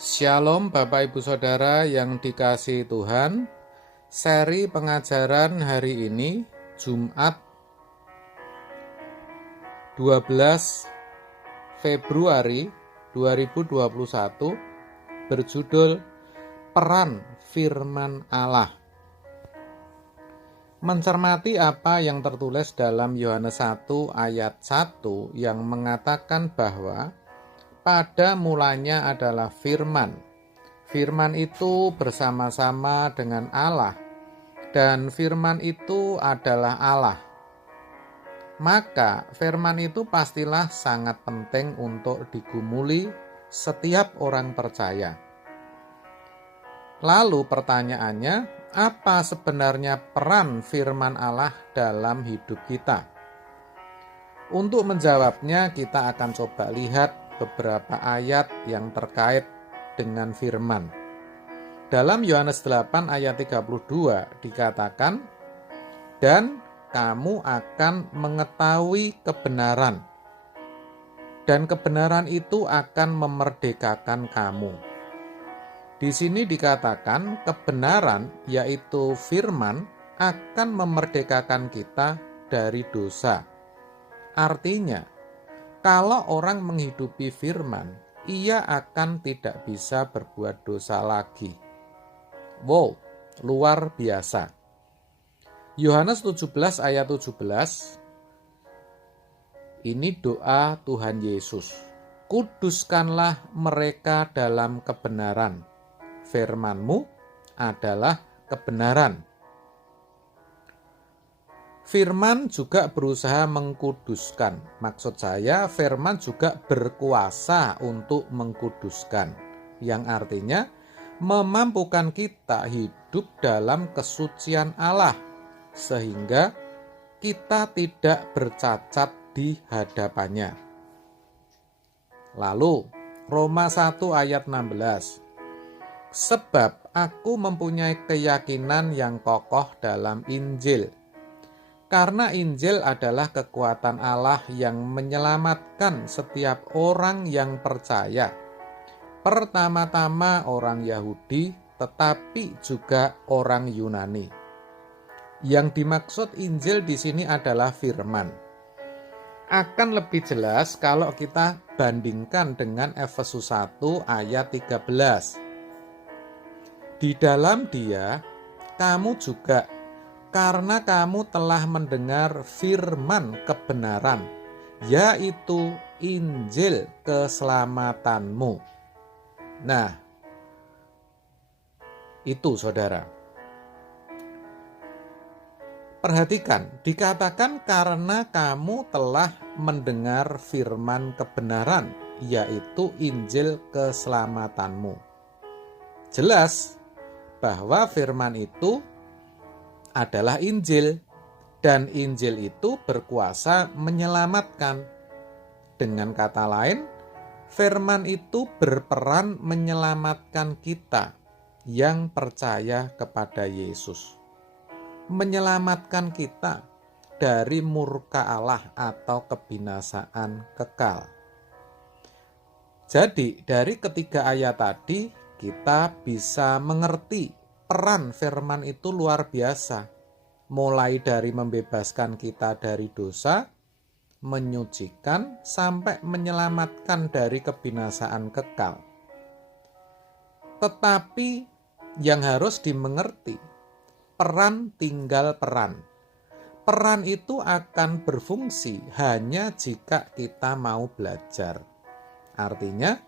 Shalom Bapak Ibu Saudara yang dikasihi Tuhan. Seri pengajaran hari ini Jumat 12 Februari 2021 berjudul Peran Firman Allah. Mencermati apa yang tertulis dalam Yohanes 1 ayat 1 yang mengatakan bahwa pada mulanya adalah firman. Firman itu bersama-sama dengan Allah, dan firman itu adalah Allah. Maka firman itu pastilah sangat penting untuk digumuli setiap orang percaya. Lalu pertanyaannya, apa sebenarnya peran firman Allah dalam hidup kita? Untuk menjawabnya, kita akan coba lihat beberapa ayat yang terkait dengan firman. Dalam Yohanes 8 ayat 32 dikatakan, "Dan kamu akan mengetahui kebenaran, dan kebenaran itu akan memerdekakan kamu." Di sini dikatakan kebenaran, yaitu firman, akan memerdekakan kita dari dosa. Artinya, kalau orang menghidupi firman, ia akan tidak bisa berbuat dosa lagi. Wow, luar biasa. Yohanes 17 ayat 17, ini doa Tuhan Yesus. Kuduskanlah mereka dalam kebenaran. Firman-Mu adalah kebenaran. Firman juga berusaha mengkuduskan. Maksud saya, firman juga berkuasa untuk mengkuduskan, yang artinya memampukan kita hidup dalam kesucian Allah, sehingga kita tidak bercacat di hadapannya. Lalu, Roma 1 ayat 16. Sebab aku mempunyai keyakinan yang kokoh dalam Injil. Karena Injil adalah kekuatan Allah yang menyelamatkan setiap orang yang percaya. Pertama-tama orang Yahudi, tetapi juga orang Yunani. Yang dimaksud Injil di sini adalah firman. Akan lebih jelas kalau kita bandingkan dengan Efesus 1 ayat 13. Di dalam Dia, kamu juga, karena kamu telah mendengar firman kebenaran, yaitu Injil keselamatanmu. Nah, itu saudara. Perhatikan, dikatakan karena kamu telah mendengar firman kebenaran, yaitu Injil keselamatanmu. Jelas bahwa firman itu adalah Injil, dan Injil itu berkuasa menyelamatkan. Dengan kata lain, firman itu berperan menyelamatkan kita yang percaya kepada Yesus, menyelamatkan kita dari murka Allah atau kebinasaan kekal. Jadi dari ketiga ayat tadi kita bisa mengerti peran firman itu luar biasa, mulai dari membebaskan kita dari dosa, menyucikan, sampai menyelamatkan dari kebinasaan kekal. Tetapi yang harus dimengerti, peran tinggal peran. Peran itu akan berfungsi hanya jika kita mau belajar. Artinya,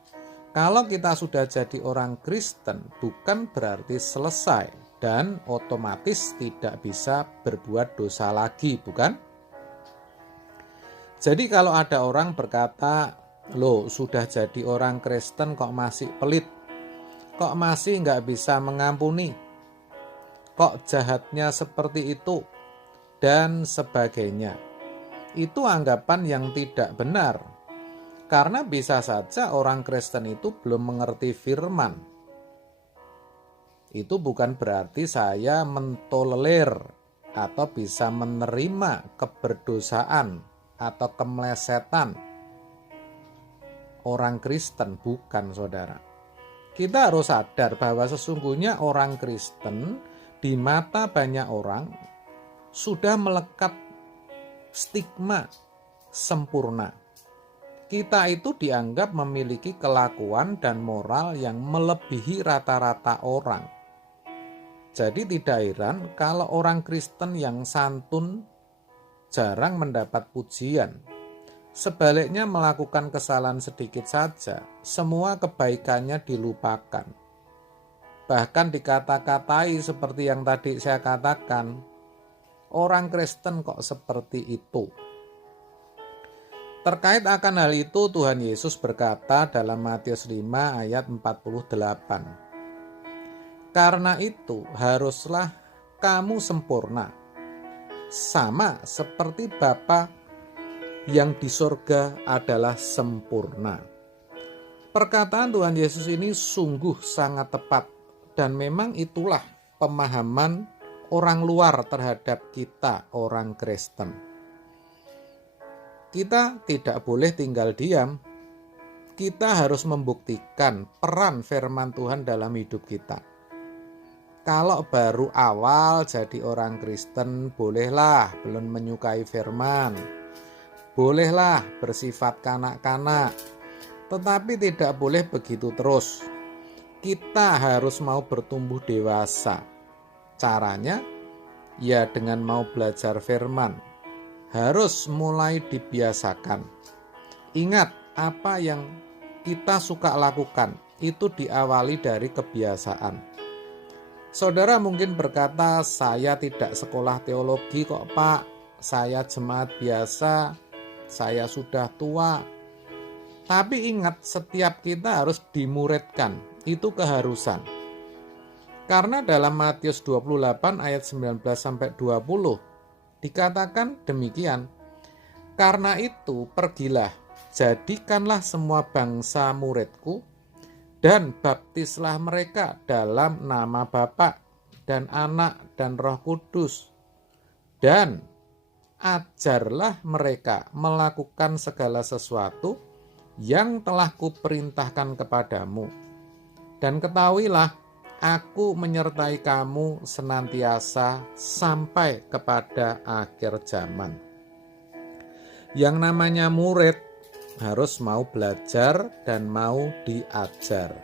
kalau kita sudah jadi orang Kristen, bukan berarti selesai dan otomatis tidak bisa berbuat dosa lagi, bukan? Jadi kalau ada orang berkata, loh sudah jadi orang Kristen kok masih pelit, kok masih nggak bisa mengampuni, kok jahatnya seperti itu, dan sebagainya. Itu anggapan yang tidak benar. Karena bisa saja orang Kristen itu belum mengerti firman. Itu bukan berarti saya mentolerir atau bisa menerima keberdosaan atau kemelesetan orang Kristen, bukan saudara. Kita harus sadar bahwa sesungguhnya orang Kristen di mata banyak orang sudah melekat stigma sempurna. Kita itu dianggap memiliki kelakuan dan moral yang melebihi rata-rata orang. Jadi tidak heran kalau orang Kristen yang santun jarang mendapat pujian. Sebaliknya melakukan kesalahan sedikit saja, semua kebaikannya dilupakan. Bahkan dikata-katai seperti yang tadi saya katakan, orang Kristen kok seperti itu. Terkait akan hal itu, Tuhan Yesus berkata dalam Matius 5 ayat 48. Karena itu haruslah kamu sempurna, sama seperti Bapa yang di sorga adalah sempurna. Perkataan Tuhan Yesus ini sungguh sangat tepat, dan memang itulah pemahaman orang luar terhadap kita orang Kristen. Kita tidak boleh tinggal diam. Kita harus membuktikan peran firman Tuhan dalam hidup kita. Kalau baru awal jadi orang Kristen, bolehlah belum menyukai firman. Bolehlah bersifat kanak-kanak. Tetapi tidak boleh begitu terus. Kita harus mau bertumbuh dewasa. Caranya ya dengan mau belajar firman. Harus mulai dibiasakan. Ingat, apa yang kita suka lakukan itu diawali dari kebiasaan. Saudara mungkin berkata, saya tidak sekolah teologi kok Pak, saya jemaat biasa, saya sudah tua. Tapi ingat, setiap kita harus dimuridkan, itu keharusan. Karena dalam Matius 28 ayat 19-20 dikatakan demikian, karena itu pergilah, jadikanlah semua bangsa muridku, dan baptislah mereka dalam nama Bapa dan Anak dan Roh Kudus, dan ajarlah mereka melakukan segala sesuatu yang telah kuperintahkan kepadamu. Dan ketahuilah, Aku menyertai kamu senantiasa sampai kepada akhir zaman. Yang namanya murid harus mau belajar dan mau diajar.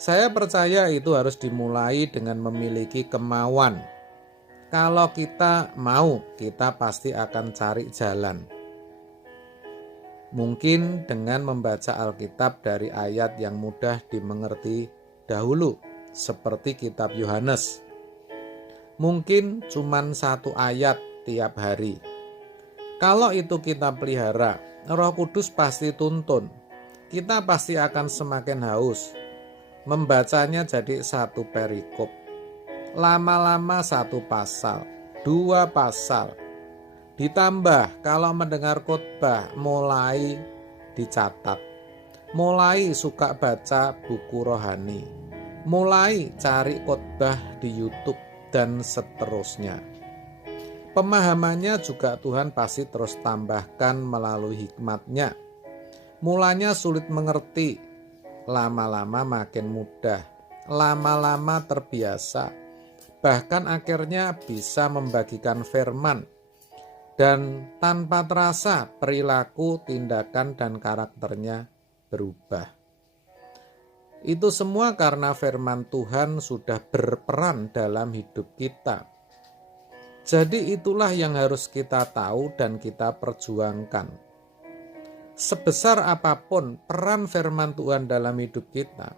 Saya percaya itu harus dimulai dengan memiliki kemauan. Kalau kita mau, kita pasti akan cari jalan. Mungkin dengan membaca Alkitab dari ayat yang mudah dimengerti dahulu, seperti kitab Yohanes. Mungkin cuman satu ayat tiap hari. Kalau itu kita pelihara, Roh Kudus pasti tuntun. Kita pasti akan semakin haus. Membacanya jadi satu perikop. Lama-lama satu pasal, 2 pasal. Ditambah kalau mendengar khotbah mulai dicatat. Mulai suka baca buku rohani. Mulai cari khotbah di YouTube dan seterusnya. Pemahamannya juga Tuhan pasti terus tambahkan melalui hikmat-Nya. Mulanya sulit mengerti, lama-lama makin mudah, lama-lama terbiasa, bahkan akhirnya bisa membagikan firman. Dan tanpa terasa perilaku, tindakan, dan karakternya berubah. Itu semua karena firman Tuhan sudah berperan dalam hidup kita. Jadi itulah yang harus kita tahu dan kita perjuangkan. Sebesar apapun peran firman Tuhan dalam hidup kita,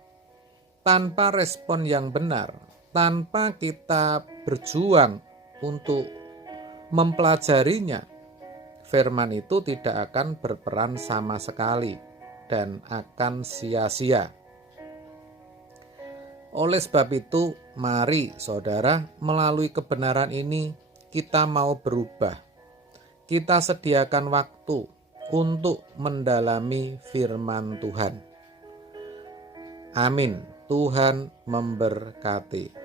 tanpa respon yang benar, tanpa kita berjuang untuk mempelajarinya, firman itu tidak akan berperan sama sekali dan akan sia-sia. Oleh sebab itu, mari saudara, melalui kebenaran ini kita mau berubah. Kita sediakan waktu untuk mendalami firman Tuhan. Amin. Tuhan memberkati.